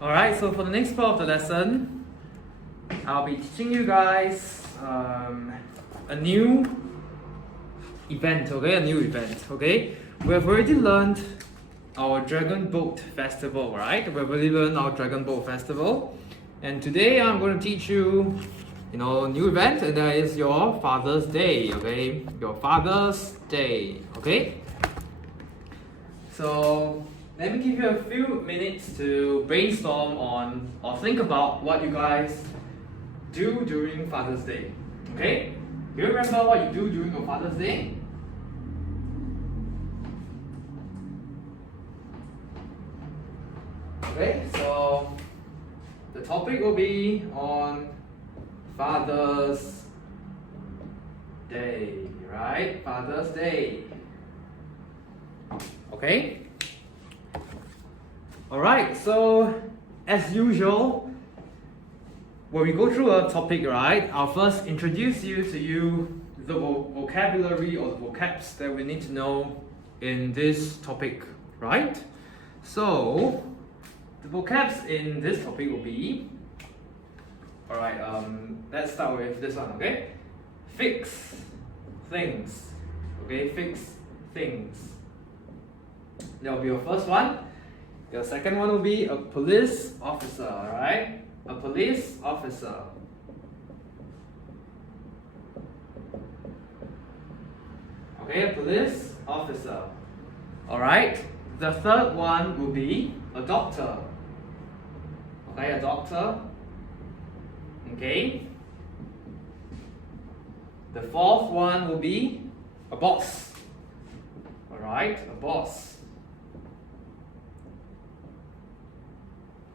Alright, so for the next part of the lesson, I'll be teaching you guys a new event, okay? A new event, okay? We have already learned our Dragon Boat Festival, right? We've already learned our Dragon Boat Festival. And today I'm going to teach you, a new event, and that is your Father's Day, okay? Your Father's Day, okay? So let me give you a few minutes to brainstorm on or think about what you guys do during Father's Day, okay? Do you remember what you do during your Father's Day? Okay, so the topic will be on Father's Day, right? Father's Day. Okay? Alright, so as usual, when we go through a topic, right, I'll first introduce to you the vocabulary or the vocabs that we need to know in this topic, right? So, the vocabs in this topic will be, alright, let's start with this one, okay? Fix things, okay? Fix things. That will be your first one. Your second one will be a police officer, alright? A police officer. Okay, a police officer. Alright? The third one will be a doctor. Okay, a doctor. Okay? The fourth one will be a boss. Alright, a boss.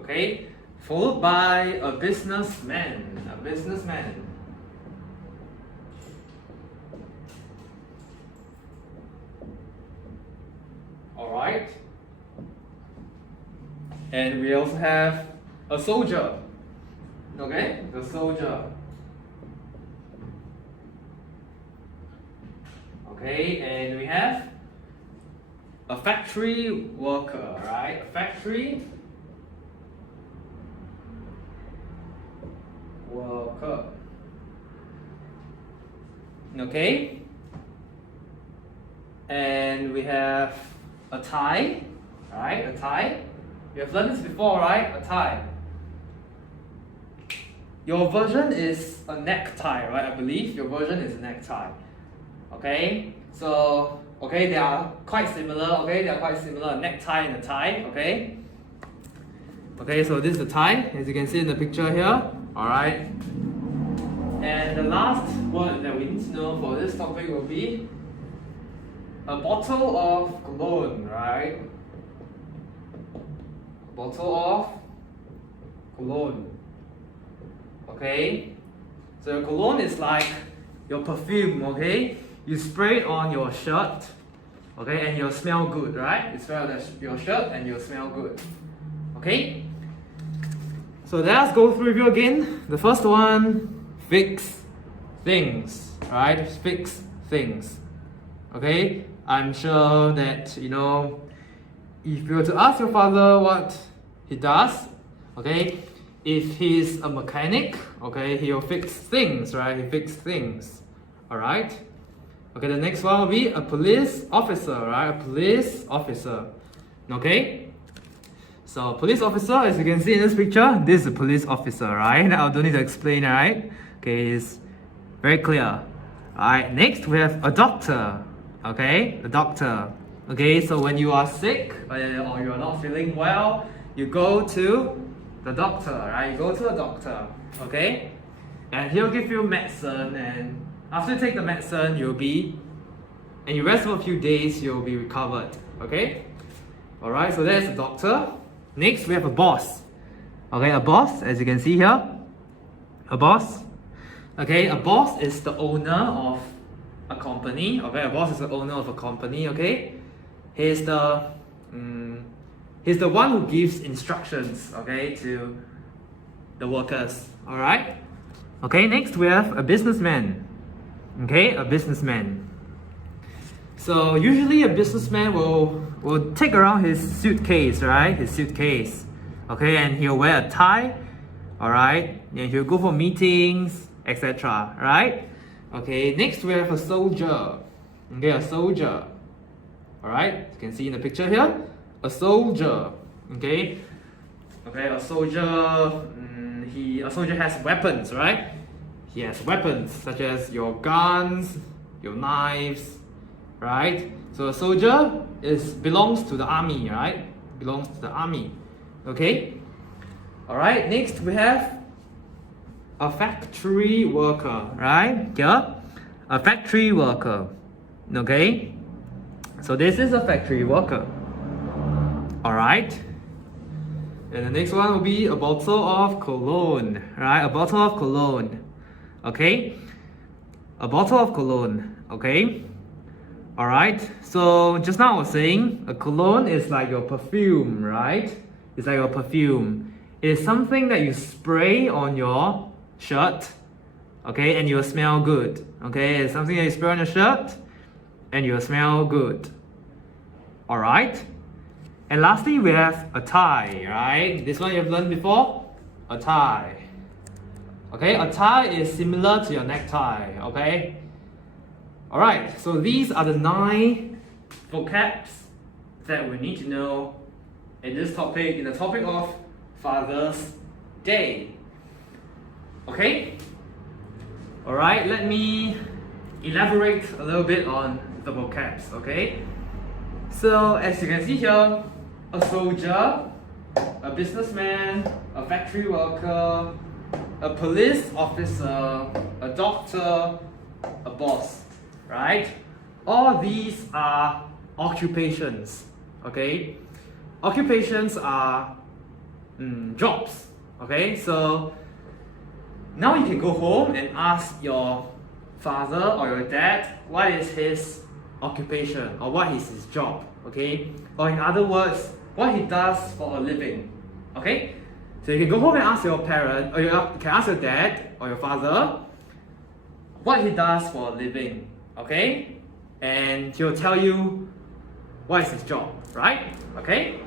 Okay? Followed by a businessman. A businessman. Alright? And we also have a soldier. Okay? The soldier. Okay, and we have a factory worker, right? A factory worker. Okay? And we have a tie, right? A tie. You have learned this before, right? A tie. Your version is a necktie, right? I believe your version is a necktie. Okay? So, okay, they are quite similar, okay? They are quite similar, a necktie and a tie, okay? Okay, so this is the tie, as you can see in the picture here. Alright? And the last word that we need to know for this topic will be a bottle of cologne, right? Bottle of cologne. Okay? So your cologne is like your perfume, okay? You spray it on your shirt, okay? And you'll smell good, right? You spray on your shirt and you'll smell good. Okay? So let's go through review again. The first one, fix things, right? Fix things. Okay? I'm sure that, if you were to ask your father what he does, okay? If he's a mechanic, okay, he'll fix things, right? He fixes things. Alright? Okay, the next one will be a police officer, right? A police officer. Okay? So, police officer, as you can see in this picture, this is a police officer, right? I don't need to explain, right? Okay, it's very clear. Alright, next we have a doctor. Okay, a doctor. Okay, so when you are sick or you are not feeling well, you go to the doctor, right? You go to a doctor, okay? And he'll give you medicine, and after you take the medicine, and you rest for a few days, you'll be recovered, okay? Alright, so there's the doctor. Next, we have a boss. Okay, a boss, as you can see here. A boss. Okay, a boss is the owner of a company. Okay, a boss is the owner of a company, okay? He's the one who gives instructions, okay, to the workers, alright? Okay, next we have a businessman. Okay, a businessman. So usually a businessman will take around his suitcase, right? His suitcase. Okay, and he'll wear a tie. Alright, and he'll go for meetings, etc. Right? Okay, next we have a soldier. Okay, a soldier. Alright, you can see in the picture here, a soldier. Okay, a soldier. A soldier has weapons, right? He has weapons such as your guns, your knives, right? So a soldier belongs to the army, right? Belongs to the army. Okay. Alright, next we have a factory worker, right? Here, a factory worker. Okay. So this is a factory worker. Alright. And the next one will be a bottle of cologne, right? A bottle of cologne. Okay. A bottle of cologne. Okay. Alright. So just now I was saying a cologne is like your perfume, right? It's like your perfume. It is something that you spray on your shirt, okay, and you'll smell good. Okay, it's something that you spray on your shirt and you'll smell good. Alright. And lastly, we have a tie, right? This one you've learned before. A tie. Okay, a tie is similar to your necktie, okay? Alright, so these are the 9 vocabs that we need to know in this topic, in the topic of Father's Day. Okay? Alright, let me elaborate a little bit on the vocabs, okay? So, as you can see here, a soldier, a businessman, a factory worker, a police officer, a doctor, a boss, right? All these are occupations, okay? Occupations are jobs, okay? So now you can go home and ask your father or your dad what is his occupation or what is his job, okay? Or in other words, what he does for a living, okay? So you can go home and ask your parent, or you can ask your dad or your father what he does for a living, okay? And he'll tell you what is his job, right? Okay?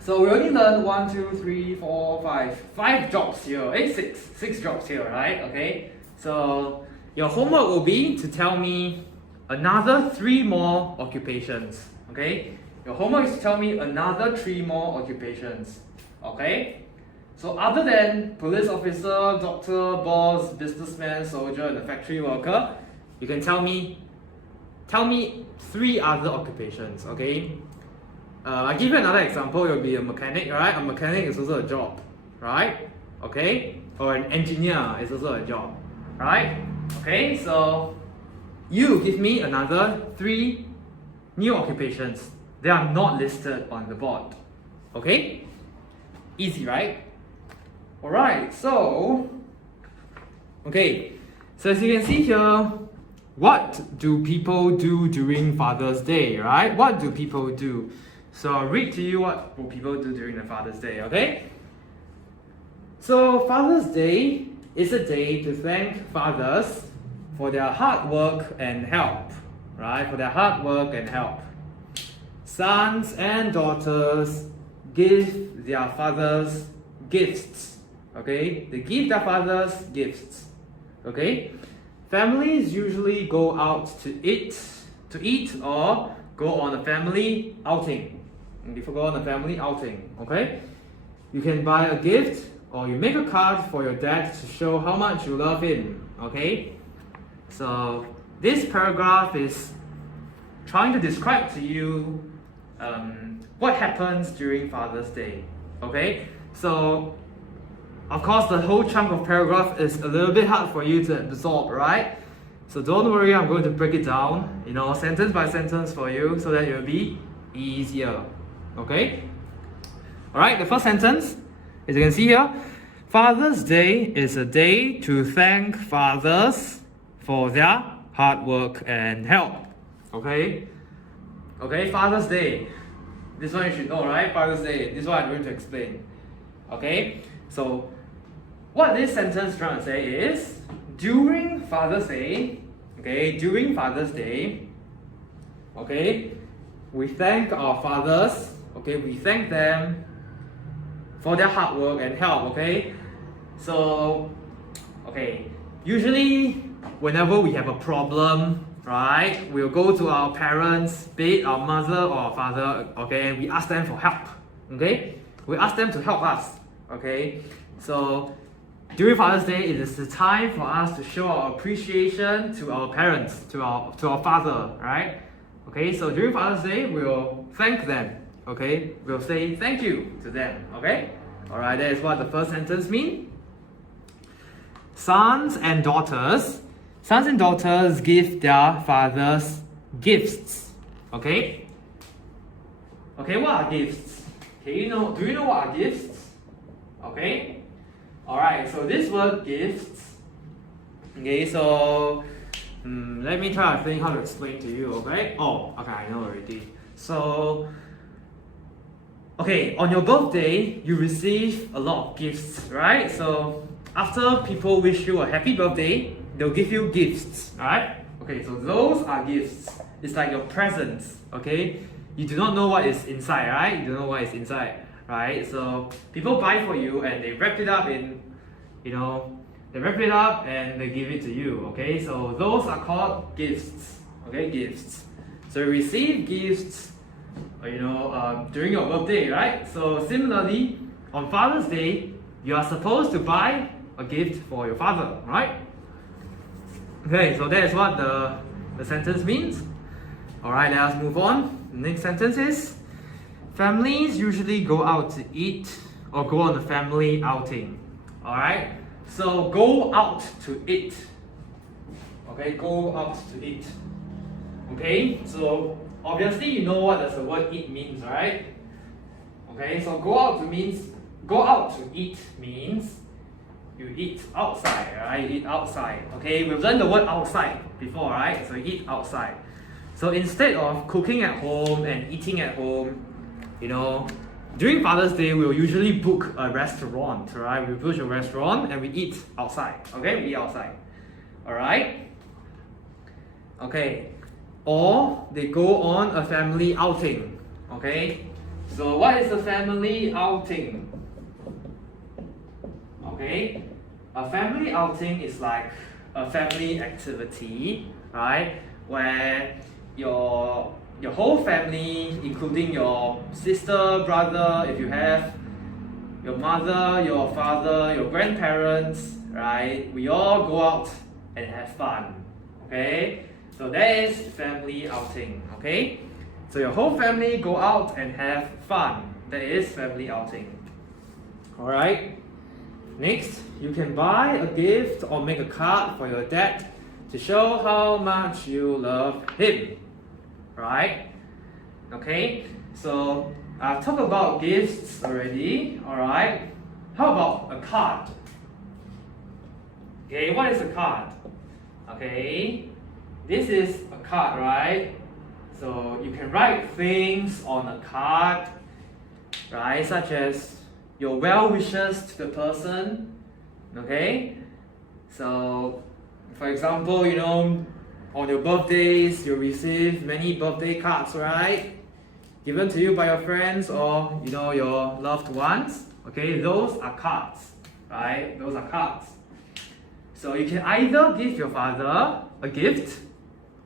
So we only learned 1, 2, 3, 4, 5 jobs here. Six jobs here, right? Okay. So your homework will be to tell me another 3 more occupations. Okay. Your homework is to tell me another 3 more occupations. Okay. So other than police officer, doctor, boss, businessman, soldier, and a factory worker, you can tell me 3 other occupations. Okay. I give you another example. It will be a mechanic, right? A mechanic is also a job, right? Okay, or an engineer is also a job, right? Okay, so you give me another 3 new occupations. They are not listed on the board. Okay, easy, right? All right. So as you can see here, what do people do during Father's Day, right? What do people do? So I'll read to you what will people do during the Father's Day, okay? So Father's Day is a day to thank fathers for their hard work and help, right? For their hard work and help. Sons and daughters give their fathers gifts, okay? They give their fathers gifts, okay? Families usually go out to eat or go on a family outing. Before go on a family outing, okay? You can buy a gift or you make a card for your dad to show how much you love him, okay? So this paragraph is trying to describe to you what happens during Father's Day, okay? So of course the whole chunk of paragraph is a little bit hard for you to absorb, right? So don't worry, I'm going to break it down, sentence by sentence for you so that it will be easier. Okay? Alright, the first sentence, as you can see here, Father's Day is a day to thank fathers for their hard work and help. Okay? Okay, Father's Day. This one you should know, right? Father's Day. This one I'm going to explain. Okay? So, what this sentence is trying to say is, during Father's Day, we thank our fathers, we thank them for their hard work and help. Okay, so usually whenever we have a problem, right, we'll go to our parents, be it our mother or our father, okay, and we ask them for help. Okay, we ask them to help us. Okay, so during Father's Day, it is the time for us to show our appreciation to our parents, to our father, right? Okay, so during Father's Day, we'll thank them. Okay, we'll say thank you to them. Okay, all right, that is what the first sentence means. Sons and daughters give their fathers gifts. Okay, what are gifts? Do you know what are gifts? Okay. Alright, so this word gifts. Okay, so let me try to think how to explain to you, okay? Okay, I know already. So, on your birthday, you receive a lot of gifts, right? So, after people wish you a happy birthday, they'll give you gifts, right? Okay, so those are gifts. It's like your presents, okay? You do not know what is inside, right? You don't know what is inside. Right, so people buy for you and they wrap it up and they give it to you. Okay, so those are called gifts. Okay, gifts. So you receive gifts, during your birthday, right? So similarly, on Father's Day, you are supposed to buy a gift for your father, right? Okay, so that is what the sentence means. All right, let us move on. The next sentence is: families usually go out to eat or go on a family outing. Alright? So go out to eat. Okay, go out to eat. Okay, so obviously you know what does the word eat means, right? Okay, so go out to eat means you eat outside, right? You eat outside. Okay, we've learned the word outside before, right? So you eat outside. So instead of cooking at home and eating at home, during Father's Day, we'll usually book a restaurant, right? We book a restaurant and we eat outside, okay? We eat outside, alright? Okay, or they go on a family outing, okay? So what is a family outing? Okay, a family outing is like a family activity, right? Where your whole family, including your sister, brother, if you have, your mother, your father, your grandparents, right? We all go out and have fun, okay? So that is family outing, okay? So your whole family go out and have fun. That is family outing. Alright? Next, you can buy a gift or make a card for your dad to show how much you love him. Right? Okay, so I've talked about gifts already. Alright, how about a card? Okay, what is a card? Okay, this is a card, right? So you can write things on a card, right? Such as your well wishes to the person. Okay, so for example, on your birthdays, you'll receive many birthday cards, right? Given to you by your friends or, your loved ones. Okay, those are cards, right? Those are cards. So you can either give your father a gift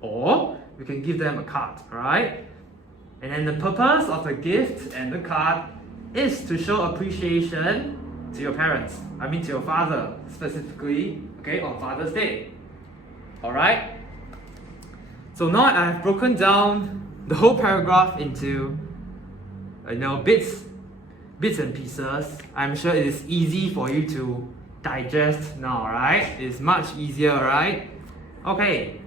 or you can give them a card, right? And then the purpose of the gift and the card is to show appreciation to your parents. To your father specifically, okay, on Father's Day. Alright? So now I've broken down the whole paragraph into bits and pieces. I'm sure it is easy for you to digest now, right? It's much easier, right? Okay.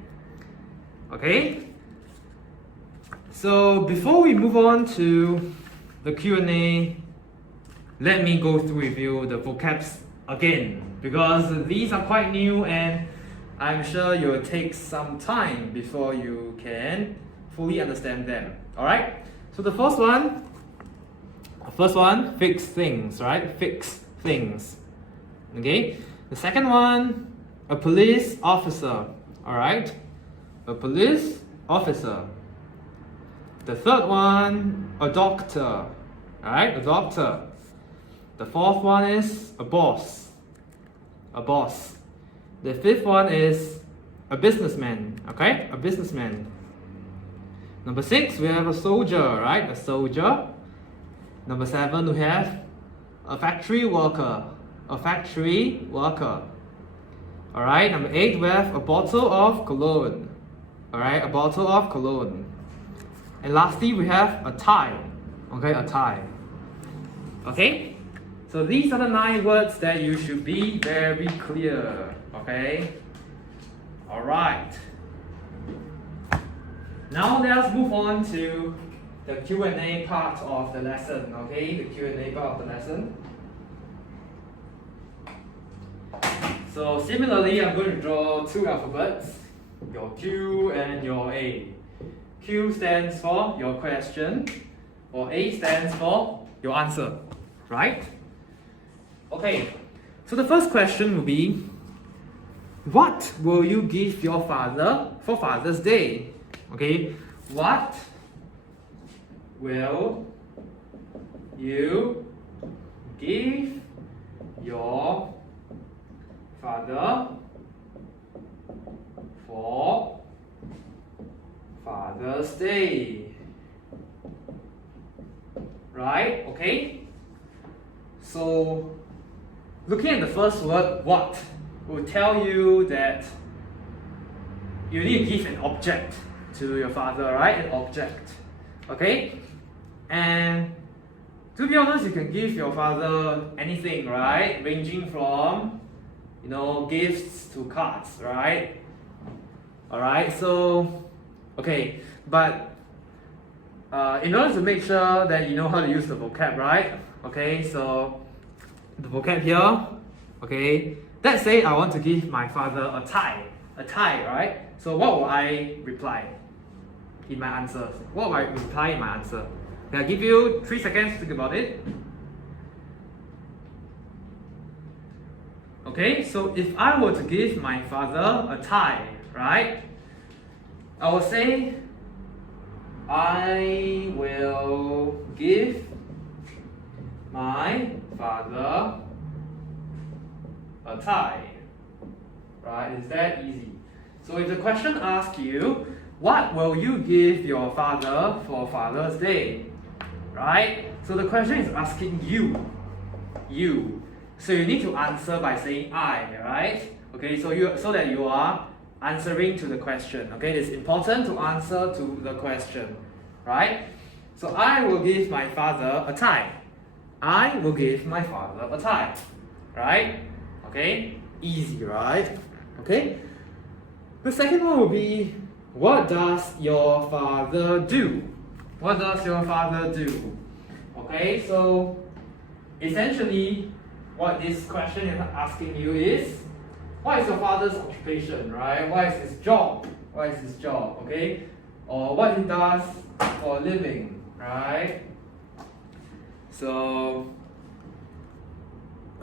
So before we move on to the Q&A, let me go through with you the vocabs again, because these are quite new and I'm sure it will take some time before you can fully understand them. Alright? So the first one, fix things, right? Fix things. Okay? The second one, a police officer. Alright? A police officer. The third one, a doctor. Alright? A doctor. The fourth one is a boss. A boss. The fifth one is a businessman. Okay, a businessman. Number 6, we have a soldier, right? A soldier. Number 7, we have a factory worker. A factory worker. Alright, number 8, we have a bottle of cologne. Alright, a bottle of cologne. And lastly, we have a tie. Okay, a tie. Okay, so these are the 9 words that you should be very clear. Okay, alright. Now let's move on to the Q&A part of the lesson. Okay, the Q&A part of the lesson. So similarly, I'm going to draw 2 alphabets, your Q and your A. Q stands for your question, or A stands for your answer, right? Okay, so the first question will be, what will you give your father for Father's Day? Okay, what will you give your father for Father's Day? Right? Okay? So, looking at the first word, what, will tell you that you need to give an object to your father, right? An object. Okay? And to be honest, you can give your father anything, right? Ranging from, gifts to cards, right? Alright, so, okay, but in order to make sure that you know how to use the vocab, right? Okay, so the vocab here, okay, let's say I want to give my father a tie, right? So what will I reply in my answers? What will I reply in my answer? Okay, I'll give you 3 seconds to think about it. Okay, so if I were to give my father a tie, right? I will say, I will give my father a tie. Right? Is that easy? So if the question asks you, what will you give your father for Father's Day? Right? So the question is asking you. You. So you need to answer by saying I, right? Okay, so that you are answering to the question. Okay, it's important to answer to the question, right? So I will give my father a tie. I will give my father a tie, right? Okay, easy, right? Okay. The second one will be, what does your father do? What does your father do? Okay, so essentially, what this question is asking you is, what is your father's occupation, right? What is his job? What is his job, okay? Or what he does for a living, right? So,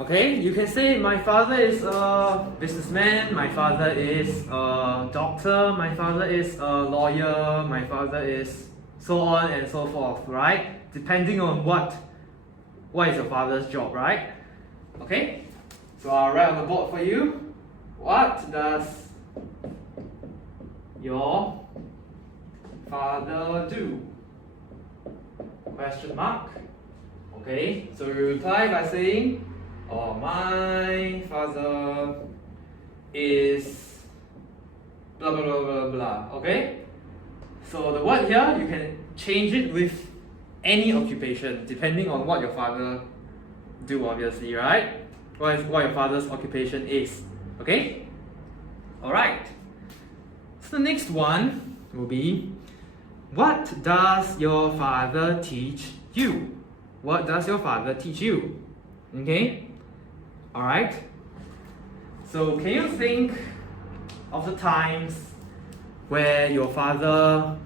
okay, you can say my father is a businessman, my father is a doctor, my father is a lawyer, my father is so on and so forth, right? Depending on what is your father's job, right? Okay, so I'll write on the board for you. What does your father do? Question mark. Okay, so you reply by saying, oh, my father is blah blah blah blah blah. Okay, so the word here, you can change it with any occupation depending on what your father do, obviously, right? What your father's occupation is. Okay? Alright. So the next one will be, what does your father teach you? What does your father teach you? Okay? Alright. So can you think of the times where your father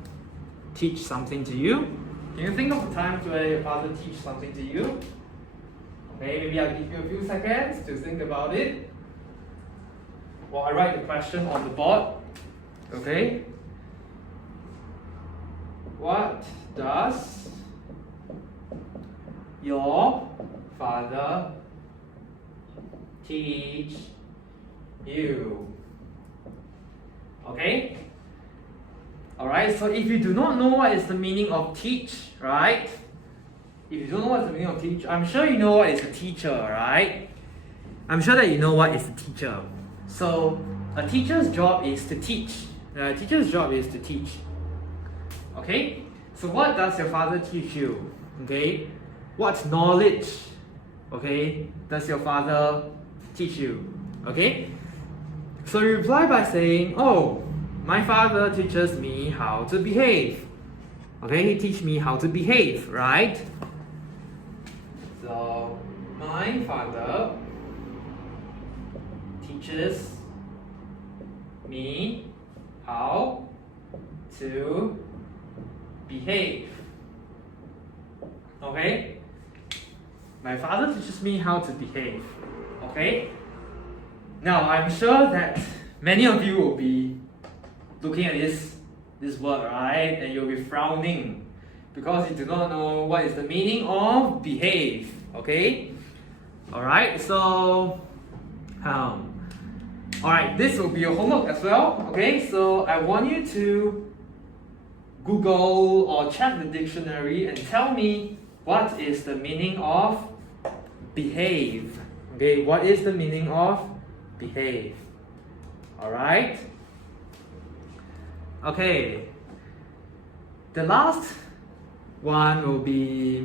teach something to you? Can you think of the times where your father teach something to you? Okay, maybe I'll give you a few seconds to think about it. Well, I write the question on the board. Okay. What does your father teach you? Okay? Alright, so if you do not know what is the meaning of teach, right? If you don't know what is the meaning of teach, I'm sure you know what is a teacher, right? I'm sure that you know what is a teacher. So, a teacher's job is to teach. A teacher's job is to teach. Okay? So what does your father teach you? Okay? What knowledge, okay, does your father teach you? Okay? So you reply by saying, oh, my father teaches me how to behave. Okay, he teaches me how to behave, right? So, my father teaches me how to behave. Okay? My father teaches me how to behave. Okay? Now, I'm sure that many of you will be looking at this word, right? And you'll be frowning because you do not know what is the meaning of behave. Okay? Alright, so alright, this will be your homework as well. Okay, so I want you to Google or check the dictionary and tell me what is the meaning of behave. Okay, what is the meaning of behave? Alright? Okay. The last one will be,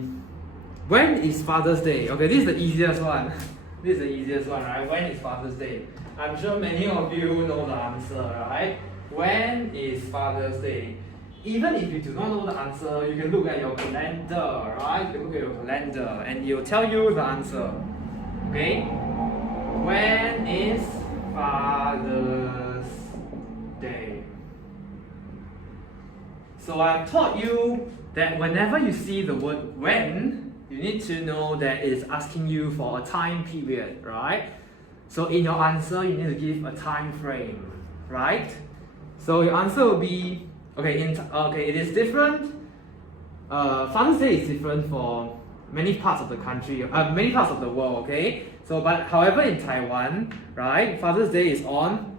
when is Father's Day? Okay, this is the easiest one. This is the easiest one, right? When is Father's Day? I'm sure many of you know the answer, right? When is Father's Day? Even if you do not know the answer, you can look at your calendar, right? You can look at your calendar and it will tell you the answer. Okay? When is Father's Day? So I've taught you that whenever you see the word when, you need to know that it's asking you for a time period, right? So in your answer, you need to give a time frame, right? So your answer will be, it is different. Father's Day is different for many parts of the country, many parts of the world, okay? So, but however in Taiwan, right, Father's Day is on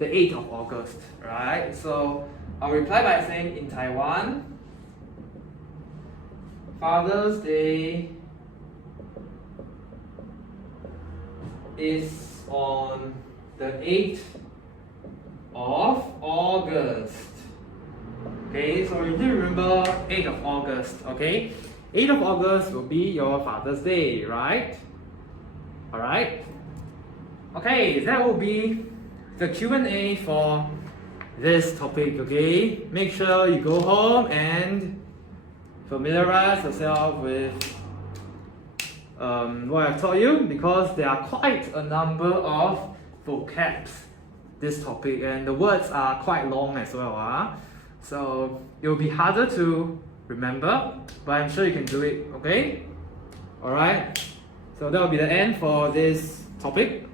the 8th of August, right? So I'll reply by saying in Taiwan, Father's Day is on the 8th of August. Okay, so you need to remember 8th of August, okay? 8th of August will be your Father's Day, right? Alright? Okay, that will be the Q&A for this topic, okay? Make sure you go home and familiarize yourself with what I've taught you, because there are quite a number of vocabs this topic and the words are quite long as well. So it will be harder to remember, but I'm sure you can do it, okay? Alright, so that will be the end for this topic.